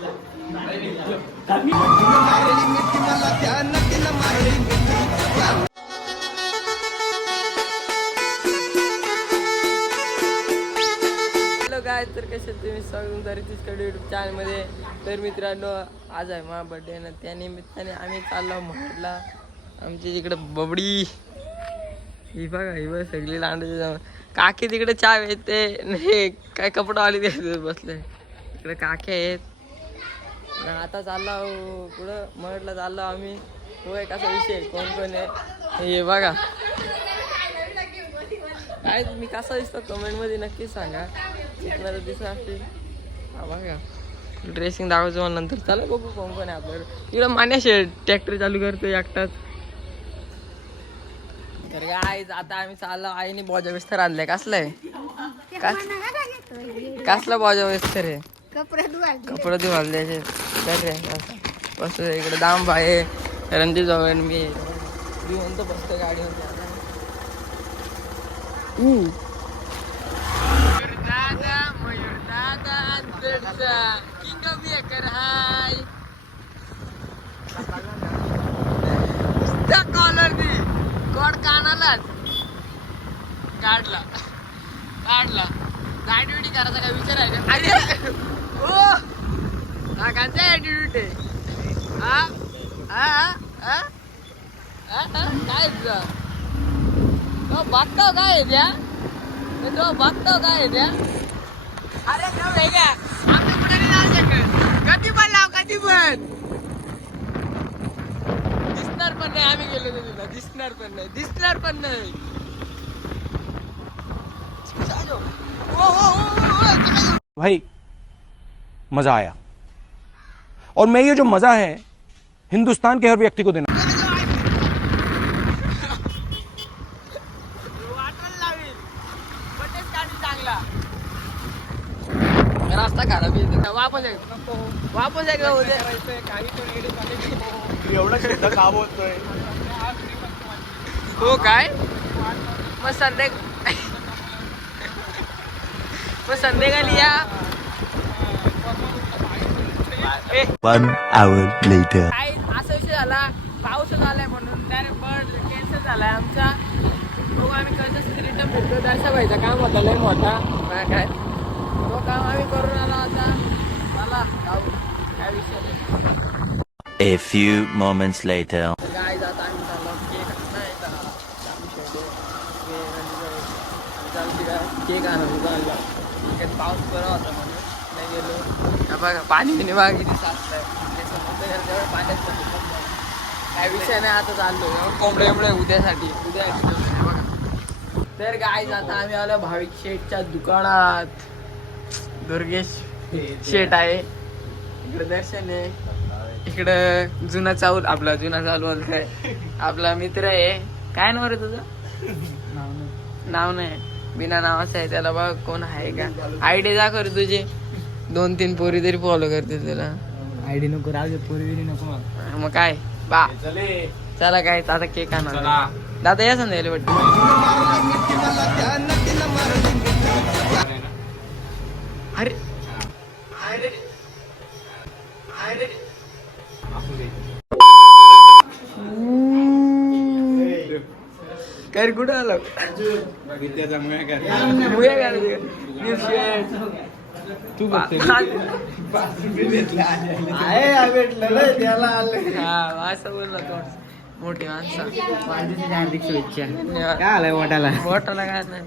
काय तर कसे तुम्ही? स्वागत तरी कडे युट्यूब चॅनलमध्ये तर मित्रांनो आज आहे माझा बड्डे ना त्या निमित्ताने आम्ही चाललो म्हटला आमची इकडे बबडी. ही बघा ही बघ सगळी लांडाची जाऊन. काकी तिकडे चहा येते. नाही काय कपडा आली ते बसले. इकडे काके आहेत. आणि आता चाललो पुढं. म्हटलं चाललो आम्ही. तो एक असा विषय कोण कोण आहे. हे बघा. काय मी कसा दिसतो कमेंटमध्ये नक्कीच सांगा. शिकणार दिसत हा बघा. ड्रेसिंग दाखवायचं मला नंतर. चला बघू कोण कोण आहे आपल्याकडे. इकडं मान्याशे ट्रॅक्टर चालू करतो एकटाच. तर काय आता आम्ही चाललो आईने बॉजा विस्तार आणलाय कसलाय कसला बॉजा विस्तार आहे? कपडे असं. बस इकडे. दाम आहे. रणजित जाऊ मी. घेऊन तर बसतो गाडीमध्ये हा कांचा ॲटिट्यूड आहे हा? हा? हा? काय तुझं? तो बघतो काय आहे तो बघतो काय आहे अरे जाऊ दे आम्ही कुठे जाऊ शकत कधी पण लाव कधी पण. दिसणार पण नाही आम्ही गेलो तर तुला दिसणार पण नाही दिसणार पण नाही. हो, हो, हो, भाई मजा आया. और मैं ये जो मजा है हिंदुस्तान के हर व्यक्ति को देना। रास्ता खराब आहे वापस एक वापस एकदा उद्या एवढा शुद्ध का होतोय हो काय? मग संध्या मग संध्याकाळी या. Hour later. काय असा विषय झाला. पाऊस झालाय म्हणून. त्याने बर्ड कॅन्सल झालाय आमचा. बघू आम्ही कसं रिटर्न भेटतो. दर्शवायचा काम होता. लय मोठा. काय? तो काम आम्ही करून आलो आता. चला जाऊ. काय विषय A few moments later. काय जात आम्ही चाललो केक नाही केक आणून चाललो इकडे पाऊस बरा होता म्हणून नाही गेलो पाणी बिणी बघा किती साचलंय. पडलं. काय विषय नाही आता चाललो. कोंबडे कोंबडे उद्यासाठी. उद्या बघा. तर काय जाता आम्ही आलो भाविक शेठच्या दुकानात. दुर्गेश शेठ आहे. इकडे दर्शन आहे. इकडं जुना चावल आपला जुना चावल काय आपला मित्र आहे. काय नाव रे तुझं? नाव नाही. बिना नावाचं आहे त्याला बघ कोण आहे का. आयडी दाखव रे तुझी. दोन तीन पोरी तरी फॉलो करतील तुला आयडी नको राहू दे पोरगी नको मला. मग काय? बा. चला. काय आता केक आणा दादा या संध्याकाळी वाटतं अरे. काय कुठं आलो. You shit. तू बा- हा असं बोलला तो. मोठी माणसं. हार्दिक शुभेच्छा. काय आलाय बोटाला काय नाही.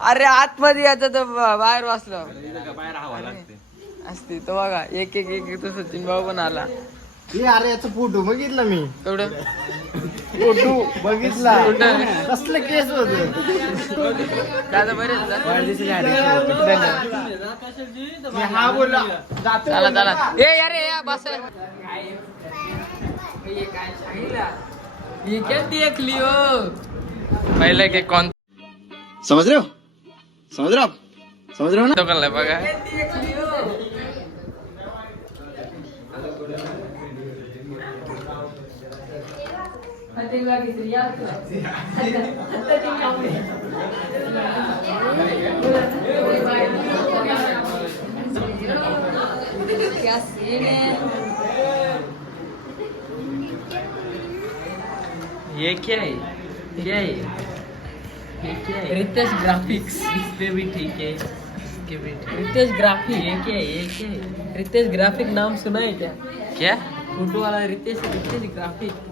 अरे आतमध्ये याचा तर बाहेर वाचलो. असते तो बघा एक एक एक एक तो सचिन भाऊ पण आला. अरे याचा फोटो बघितला मी. तेवढं फोटो बघितला? कसलं केस होत? दादा बरे हा बोलला. चला चला. ए अरे या बस. ये काय देख लियो पहिले के कोण? समझ रहे हो समझ रहे हो समझ रहे हो ना तो क्या सीन है ये क्या है? क्या है? ये क्या है? रितेश ग्राफिक्स इसपे भी ठीक है। इसके भी ठीक रितेश ग्राफिक ये क्या है? ये क्या है? रितेश ग्राफिक नाम सुना है क्या? क्या? फ़ोटो वाला रितेश रितेश ग्राफिक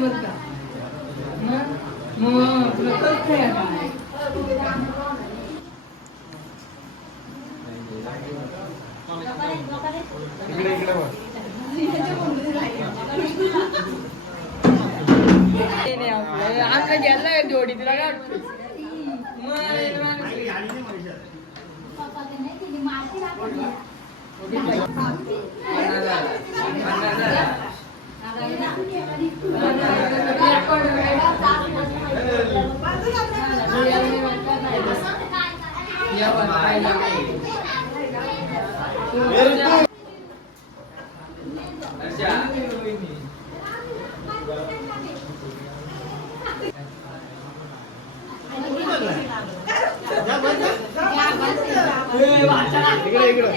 बर्थडे हा इकडे है ना इकडं इकडे बघ आमचा गेलाय जोडी तुला काय वाटतं? इकडे इकडे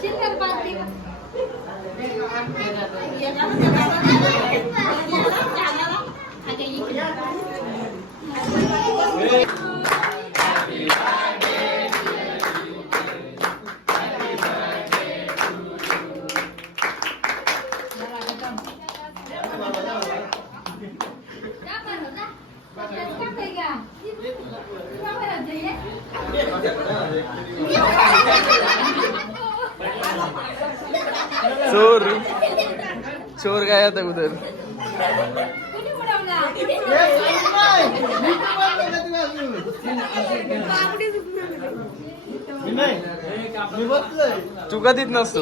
चिल्लर पार्टी चोर. चोर गया था उधर तू कधीच नसतो.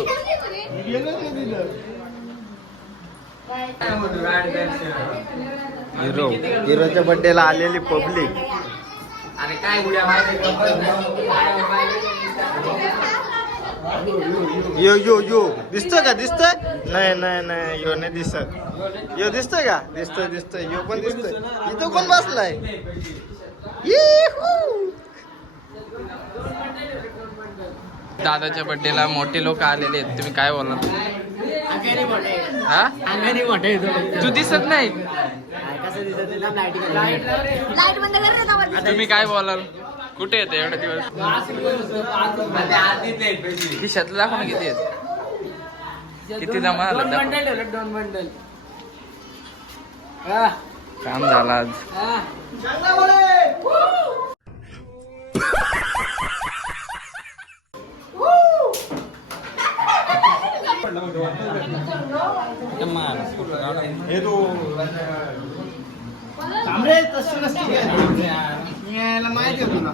हिरो हिरोच्या बर्थडेला आलेली पब्लिक. अरे काय उड्या यो यो यो. दिसतोय का? दिसतोय? नाही नाही नाही. यो नाही दिसत. यो दिसतोय का? दिसतोय दिसतोय. यो पण दिसतोय. इथं कोण बसलाय. दादाच्या बर्थडेला मोठे लोक आलेले आहेत. तुम्ही काय बोला हा? अंगाने मोठे तू दिसत नाही. लाइट बंद कर रे का तुम्ही काय बोलाल? कुठे येते एवढे दिवस? खिशातलं दाखव ना किती आहेत? किती जमा झालं. दोन बंडल काम झालं आज. थांब रे तसं नसतं यायला माहिती आहे तुला.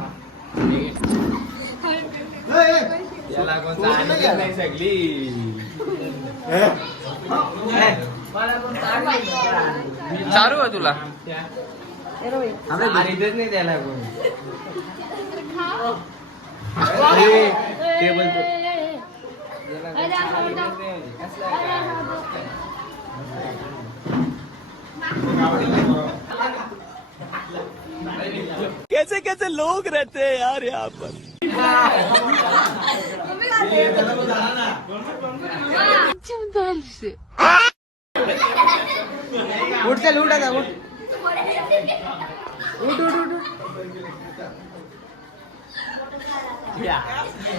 ए, ए. कोण नाही गेला? चालू आहे तुला. नाही त्याला कोणी. अरे असं म्हणतो. अरे असं म्हणतो. मम्मी खाते. उठ चल उठ आता उठ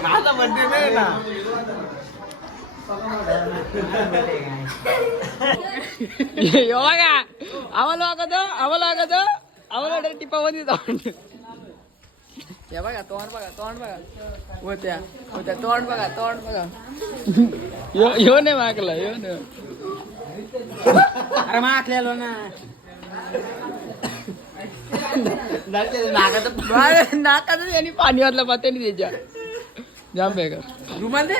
माझा बर्थडे नाही ना यो बघा आम्हाला वागत आम्हाला वागत आम्हाला टिपा मध्ये या बघा तोंड बघा तोंड बघा होत्या होत्या तोंड बघा तोंड बघा यो यो नाही मागला यो नाही अरे माखलेलो ना नाकातच यांनी पाणी पात्याने त्याच्या जाम बेकार रुमाल दे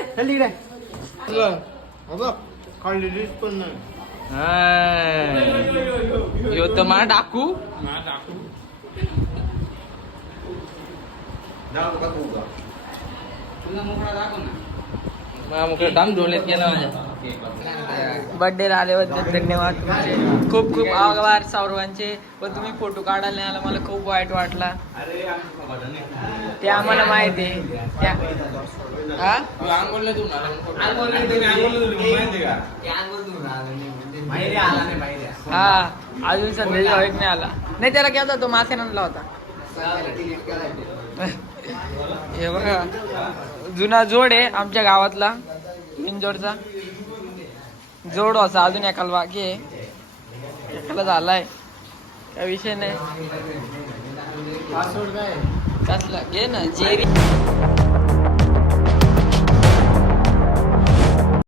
चल इकडे बघ खाली डिश पण नाही यो तर मा डाकू डोळ्यात गेला माझ्या बर्थडे आल्याबद्दल धन्यवाद तुमचे. खूप खूप आभार सर्वांचे. व तुम्ही फोटो काढायला नाही आला मला खूप वाईट वाटला. ते आम्हाला माहिती आहे. त्या हा? हा अजून संदेश भाविक नाही आला. नाही त्याला काय होता. तो मासे आणला होता हे बघा. जुना जोड आहे आमच्या गावातला जोडचा. जोड असा अजून एकाला बाकी आहे. एकाला झालाय. काय विषय नाही. कसला घे ना जेरी.